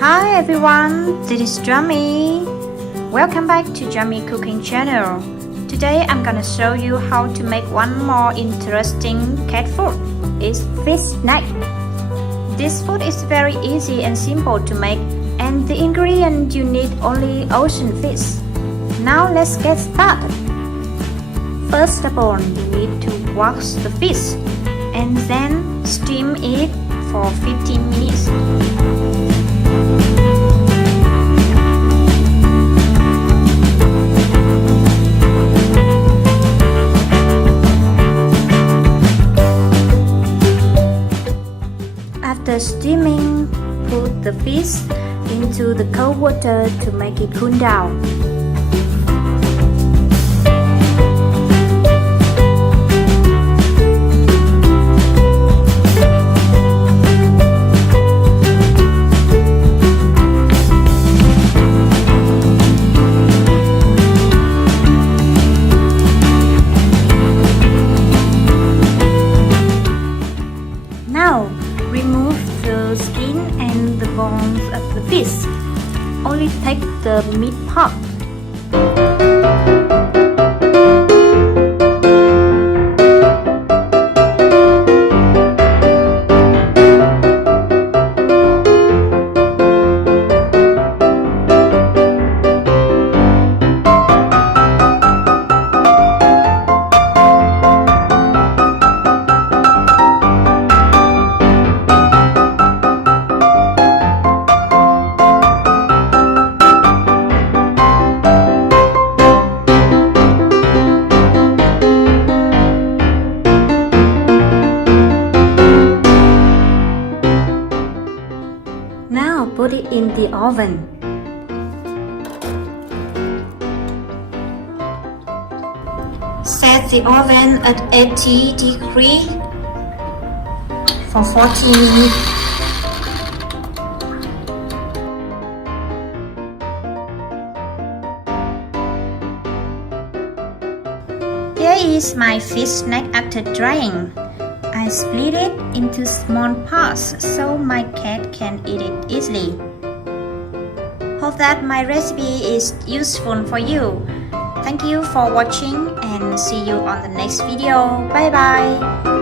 Hi everyone, this is Yoo Mi. Welcome back to Yoo Mi Cooking channel. Today I'm gonna show you how to make one more interesting cat food. It's fish snack. This food is very easy and simple to make, and the ingredient you need only ocean fish. Now let's get started. First of all, you need to wash the fish and then steam it for 15 minutes. After steaming, put the fish into the cold water to make it cool down. Now, remove the skin and the bones of the fish. Only take the meat part. Now put it in the oven. Set the oven at 80 degrees for 40 minutes. Here is my fish snack after drying. I split it into small parts so my cat can eat it easily. Hope that my recipe is useful for you. Thank you for watching and see you on the next video. Bye bye.